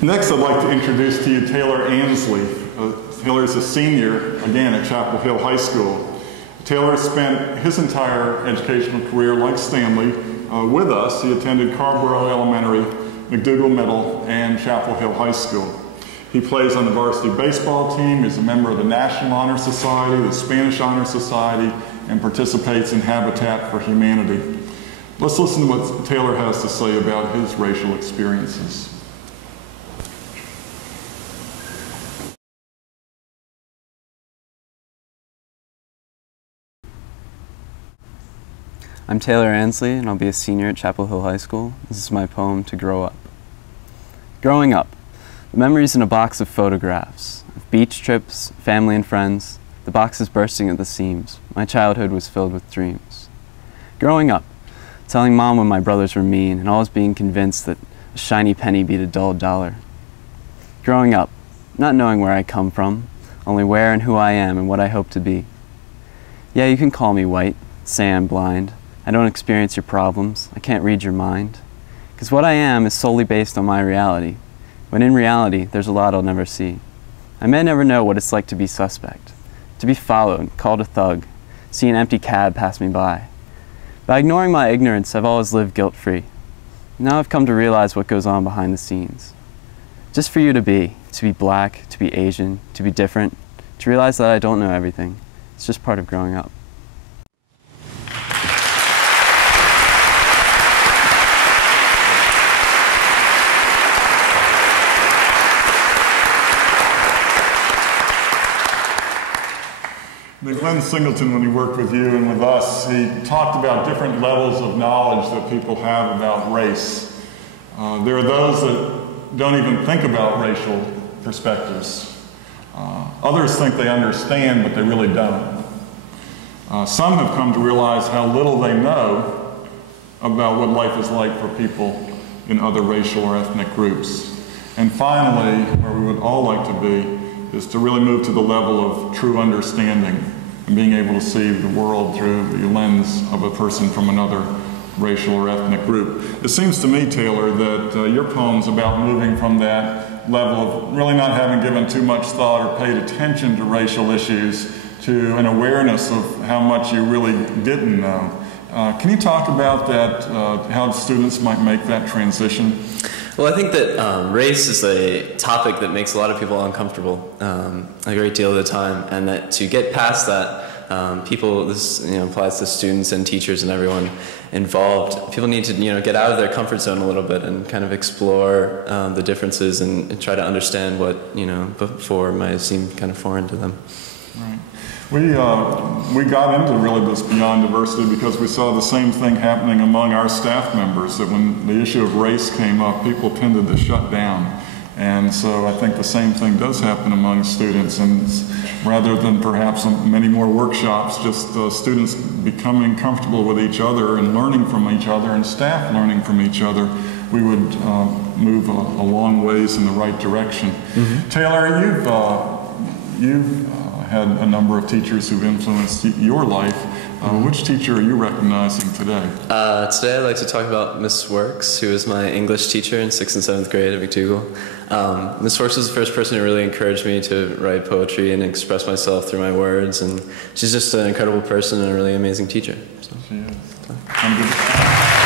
Next, I'd like to introduce to you Taylor Ansley. Taylor is a senior, again, at Chapel Hill High School. Taylor spent his entire educational career, like Stanley, with us. He attended Hill-Carrboro Elementary, McDougall Middle, and Chapel Hill High School. He plays on the varsity baseball team, is a member of the National Honor Society, the Spanish Honor Society, and participates in Habitat for Humanity. Let's listen to what Taylor has to say about his racial experiences. I'm Taylor Ansley, and I'll be a senior at Chapel Hill High School. This is my poem, To Grow Up. Growing up, the memories in a box of photographs, of beach trips, family and friends. The box is bursting at the seams. My childhood was filled with dreams. Growing up, telling Mom when my brothers were mean, and always being convinced that a shiny penny beat a dull dollar. Growing up, not knowing where I come from, only where and who I am and what I hope to be. Yeah, you can call me white, say I'm blind. I don't experience your problems. I can't read your mind. Because what I am is solely based on my reality, when in reality, there's a lot I'll never see. I may never know what it's like to be suspect, to be followed, called a thug, see an empty cab pass me by. By ignoring my ignorance, I've always lived guilt-free. Now I've come to realize what goes on behind the scenes. Just for you to be black, to be Asian, to be different, to realize that I don't know everything. It's just part of growing up. Glenn Singleton, when he worked with you and with us, he talked about different levels of knowledge that people have about race. There are those that don't even think about racial perspectives. Others think they understand, but they really don't. Some have come to realize how little they know about what life is like for people in other racial or ethnic groups. And finally, where we would all like to be, is to really move to the level of true understanding and being able to see the world through the lens of a person from another racial or ethnic group. It seems to me, Taylor, that your poem's about moving from that level of really not having given too much thought or paid attention to racial issues to an awareness of how much you really didn't know. Can you talk about that, how students might make that transition? Well, I think that race is a topic that makes a lot of people uncomfortable a great deal of the time, and that to get past that, this applies to students and teachers and everyone involved. People need to get out of their comfort zone a little bit and kind of explore the differences and try to understand what before might have seemed kind of foreign to them. Right. We got into really this Beyond Diversity because we saw the same thing happening among our staff members, that when the issue of race came up, people tended to shut down. And so I think the same thing does happen among students, and rather than perhaps many more workshops, just students becoming comfortable with each other and learning from each other and staff learning from each other, we would move a long ways in the right direction. Mm-hmm. Taylor, you've had a number of teachers who've influenced your life. Which teacher are you recognizing today? Today I'd like to talk about Miss Works, who was my English teacher in 6th and 7th grade at McDougall. Miss Works was the first person who really encouraged me to write poetry and express myself through my words, and she's just an incredible person and a really amazing teacher. So. She is.